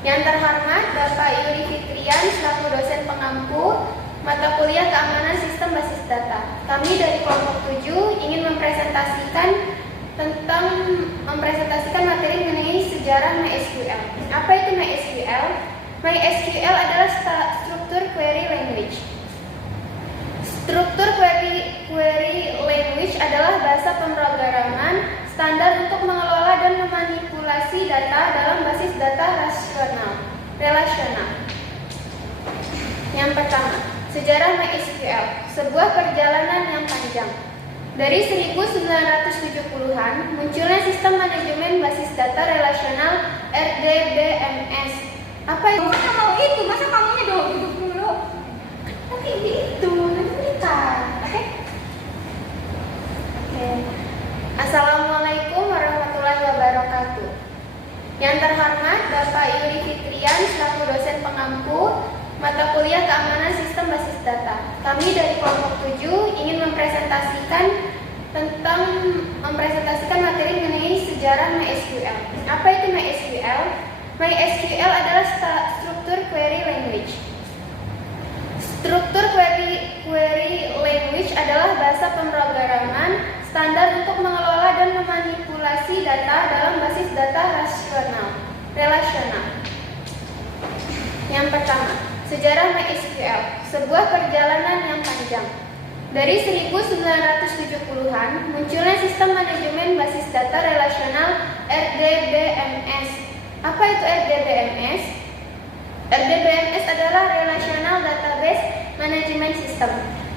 Yang terhormat Bapak Yuri Fitrian selaku dosen pengampu mata kuliah keamanan sistem basis data. Kami dari kelompok 7 ingin mempresentasikan materi mengenai sejarah MySQL. Apa itu MySQL? MySQL adalah struktur query language. Struktur query language adalah bahasa pemrograman standar untuk mengelola dan memanipulasi data dalam basis data relasional. Yang pertama, sejarah MySQL, sebuah perjalanan yang panjang. Dari 1970-an, munculnya sistem manajemen basis data relasional RDBMS. Apa itu? Masa mau itu? Masa kamunya duduk dulu? Oke, gitu. Nanti nikah. Oke. Assalamualaikum warahmatullahi wabarakatuh. Yang terhormat Bapak Yuri Fitrian selaku dosen pengampu mata kuliah keamanan sistem basis data. Kami dari kelompok 7 ingin mempresentasikan materi mengenai sejarah MySQL. Apa itu MySQL? MySQL adalah struktur query language. Struktur query language adalah bahasa pemrograman standar untuk mengelola dan memanipulasi data dalam basis data relasional. Yang pertama, sejarah MySQL, sebuah perjalanan yang panjang. Dari 1970-an, munculnya sistem manajemen basis data relasional RDBMS. Apa itu RDBMS? RDBMS adalah Relational Database Management System.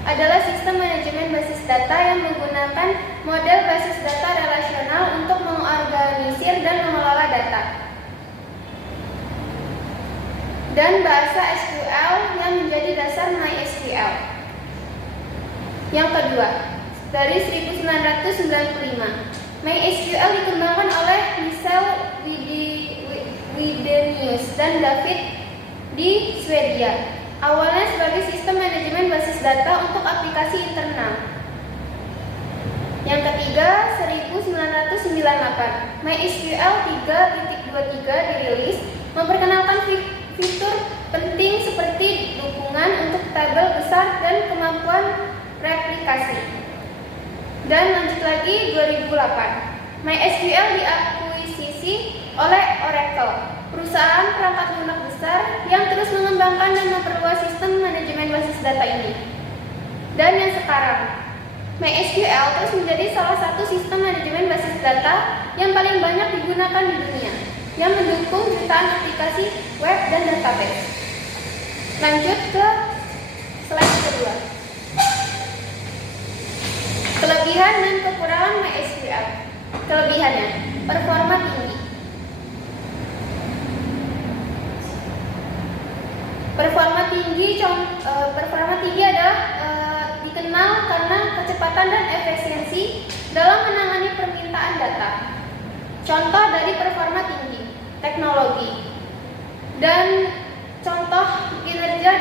Adalah sistem manajemen basis data yang menggunakan model basis data relasional untuk mengorganisir dan mengelola data. Dan bahasa SQL yang menjadi dasar MySQL. Yang kedua, dari 1995, MySQL dikembangkan oleh Michel Widenius dan David di Swedia. Awalnya sebagai sistem manajemen basis data untuk aplikasi internal. Yang ketiga, 1998, MySQL 3.23 dirilis, memperkenalkan fitur penting seperti dukungan untuk tabel besar dan kemampuan replikasi. Dan lanjut lagi 2008, MySQL diakuisisi oleh Oracle, perusahaan perangkat lunak besar yang terus mengembangkan dan memperluas sistem manajemen basis data ini. Dan yang sekarang, MySQL terus menjadi salah satu sistem manajemen basis data yang paling banyak digunakan di dunia, yang mendukung jutaan aplikasi web dan database. Lanjut ke slide kedua. Kelebihan dan kekurangan MySQL. Kelebihannya, performa tinggi. Performa tinggi adalah dikenal karena kecepatan dan efisiensi dalam menangani permintaan data. Contoh dari performa tinggi, teknologi. Dan contoh kinerja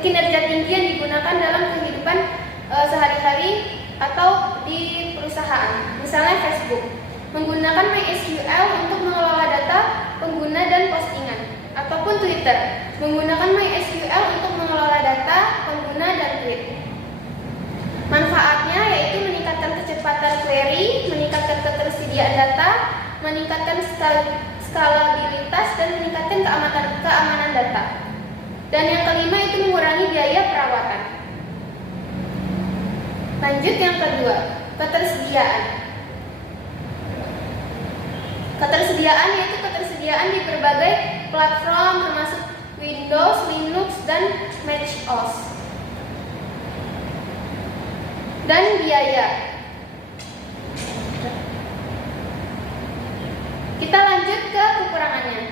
kinerja tinggi yang digunakan dalam kehidupan sehari-hari atau di perusahaan. Misalnya Facebook menggunakan MySQL untuk mengelola data pengguna dan postingan, ataupun Twitter menggunakan MySQL untuk mengelola data pengguna dan tweet. Manfaatnya yaitu meningkatkan kecepatan query, meningkatkan ketersediaan data, meningkatkan skalabilitas, dan meningkatkan keamanan data. Dan yang kelima itu mengurangi biaya perawatan. Lanjut yang kedua, ketersediaan. Ketersediaan yaitu ketersediaan di berbagai platform termasuk Windows, Linux, dan macOS. Dan biaya. Kita lanjut ke kekurangannya.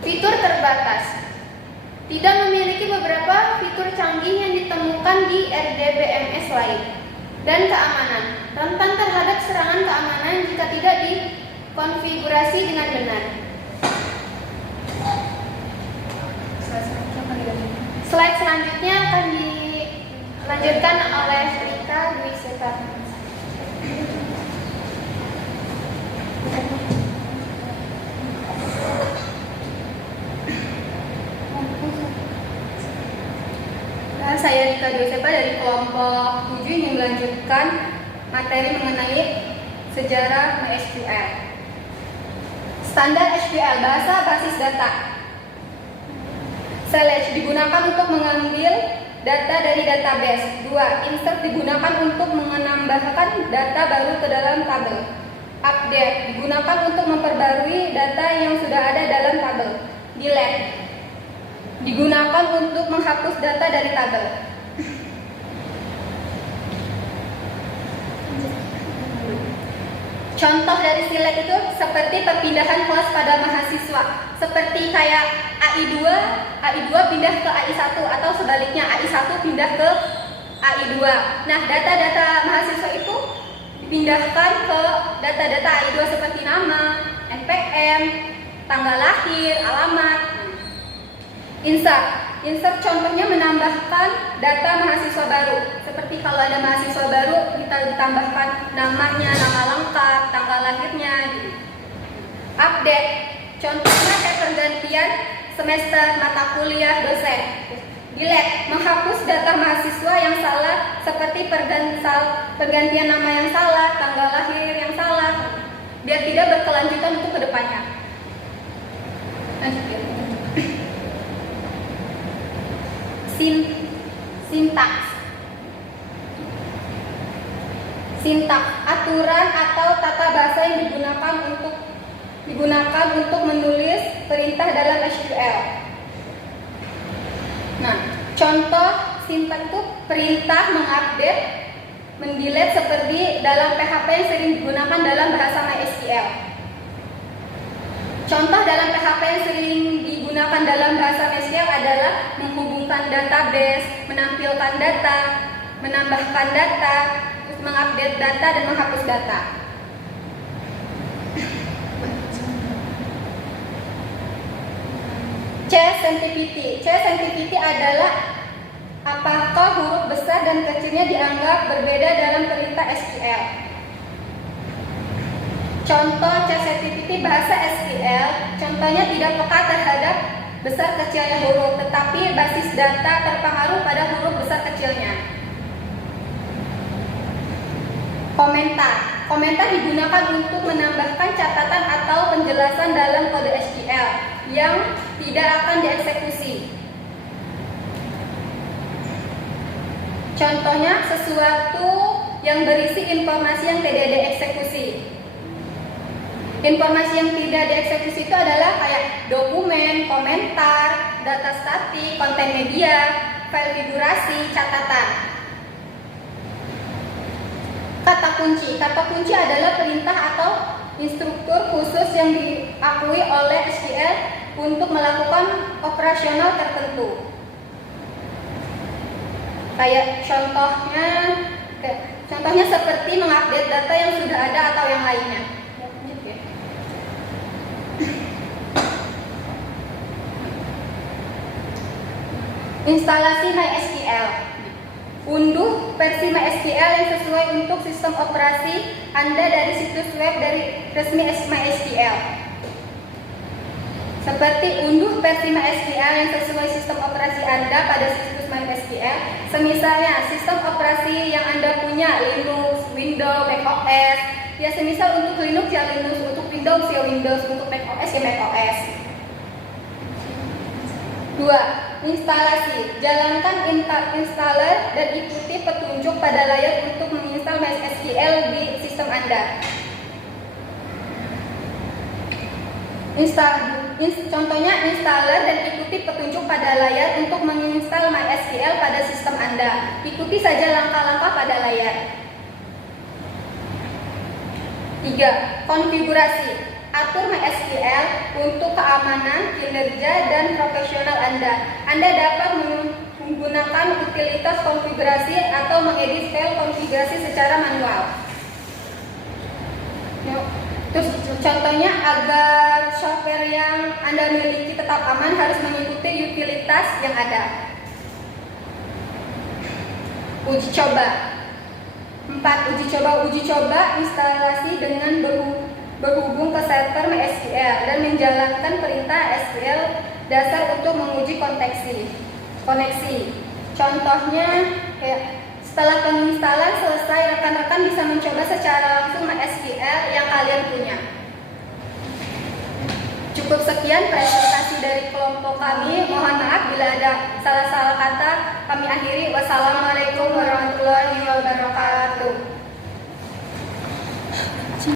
Fitur terbatas. Tidak memiliki beberapa fitur canggih yang ditemukan di RDBMS lain. Dan keamanan. Rentan terhadap serangan keamanan jika tidak dikonfigurasi dengan benar. Slide selanjutnya akan dilanjutkan oleh Rika Dwi Setar. Saya Rika Diosepa dari kelompok 7 ingin melanjutkan materi mengenai sejarah MySQL. Standar SQL, bahasa basis data. Select digunakan untuk mengambil data dari database. 2. Insert digunakan untuk menambahkan data baru ke dalam tabel. Update digunakan untuk memperbarui data yang sudah ada dalam tabel. Delete digunakan untuk menghapus data dari tabel. Contoh dari select itu seperti perpindahan kelas pada mahasiswa, seperti kayak AI2 pindah ke AI1 atau sebaliknya AI1 pindah ke AI2. Nah, data-data mahasiswa itu dipindahkan ke data-data AI2 seperti nama, NPM, tanggal lahir, alamat. Insert contohnya menambahkan data mahasiswa baru. Seperti kalau ada mahasiswa baru, kita ditambahkan namanya, nama lengkap, tanggal lahirnya gitu. Update contohnya kayak pergantian semester, mata kuliah, dosen. Delete menghapus data mahasiswa yang salah, seperti pergantian nama yang salah, tanggal lahir yang salah, biar tidak berkelanjutan untuk kedepannya. Lanjut ya. Sintaks aturan atau tata bahasa yang digunakan untuk menulis perintah dalam SQL. Nah, contoh sintaks itu perintah mengupdate, mendelete seperti dalam PHP yang sering digunakan dalam bahasa MySQL. Contoh dalam PHP yang sering digunakan dalam bahasa MySQL adalah menghubungkan database, menampilkan data, menambahkan data, terus mengupdate data dan menghapus data. Case sensitivity adalah apakah huruf besar dan kecilnya dianggap berbeda dalam perintah SQL. Contoh case sensitivity bahasa SQL, contohnya tidak peka terhadap besar kecilnya huruf, tetapi basis data terpengaruh pada huruf besar kecilnya. Komentar digunakan untuk menambahkan catatan atau penjelasan dalam kode SQL yang tidak akan dieksekusi. Contohnya sesuatu yang berisi informasi yang tidak dieksekusi. Informasi yang tidak dieksekusi itu adalah kayak dokumen, komentar, data statik, konten media, file figurasi, catatan. Kata kunci adalah perintah atau instruktur khusus yang diakui oleh SQL untuk melakukan operasional tertentu. Kayak contohnya seperti mengupdate data yang sudah ada atau yang lainnya. Instalasi MySQL. Unduh versi MySQL yang sesuai untuk sistem operasi Anda dari situs web dari resmi MySQL. Seperti unduh versi MySQL yang sesuai sistem operasi Anda pada situs MySQL. Semisalnya sistem operasi yang Anda punya Linux, Windows, macOS. Ya semisal untuk Linux ya Linux, untuk Windows ya Windows, untuk macOS ya macOS. 2. Instalasi. Jalankan installer dan ikuti petunjuk pada layar untuk menginstal MySQL di sistem Anda. Contohnya installer dan ikuti petunjuk pada layar untuk menginstal MySQL pada sistem Anda. Ikuti saja langkah-langkah pada layar. 3. Konfigurasi. Atur MySQL untuk keamanan, kinerja, dan profesional Anda. Anda dapat menggunakan utilitas konfigurasi atau mengedit file konfigurasi secara manual. Terus contohnya agar software yang Anda miliki tetap aman harus mengikuti utilitas yang ada. Uji coba. 4. Uji coba instalasi dengan berhubung ke server MySQL dan menjalankan perintah SQL dasar untuk menguji koneksi. Contohnya, ya, setelah penginstalan selesai, rekan-rekan bisa mencoba secara langsung MySQL yang kalian punya. Cukup sekian presentasi dari kelompok kami. Mohon maaf bila ada salah-salah kata. Kami akhiri. Wassalamualaikum warahmatullahi wabarakatuh.